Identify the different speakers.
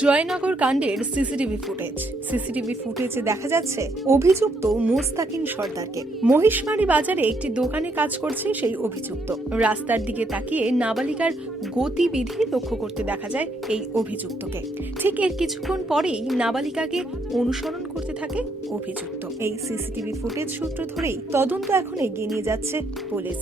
Speaker 1: জয়নগর কাণ্ডের CCTV footage. CCTV ফুটেজে দেখা যাচ্ছে, অভিযুক্ত মোস্তাকিন সর্দারকে। মহিষমারি বাজারে একটি দোকানে কাজ করছে সেই অভিযুক্ত। রাস্তার দিকে তাকিয়ে নাবালিকার গতিবিধি লক্ষ্য করতে দেখা যায় এই অভিযুক্তকে। ঠিক এর কিছুক্ষণ পরেই নাবালিকাকে অনুসরণ করতে থাকে অভিযুক্ত। এই সিসিটিভি ফুটেজ সূত্র ধরেই তদন্ত এখন এগিয়ে নিয়ে যাচ্ছে পুলিশ।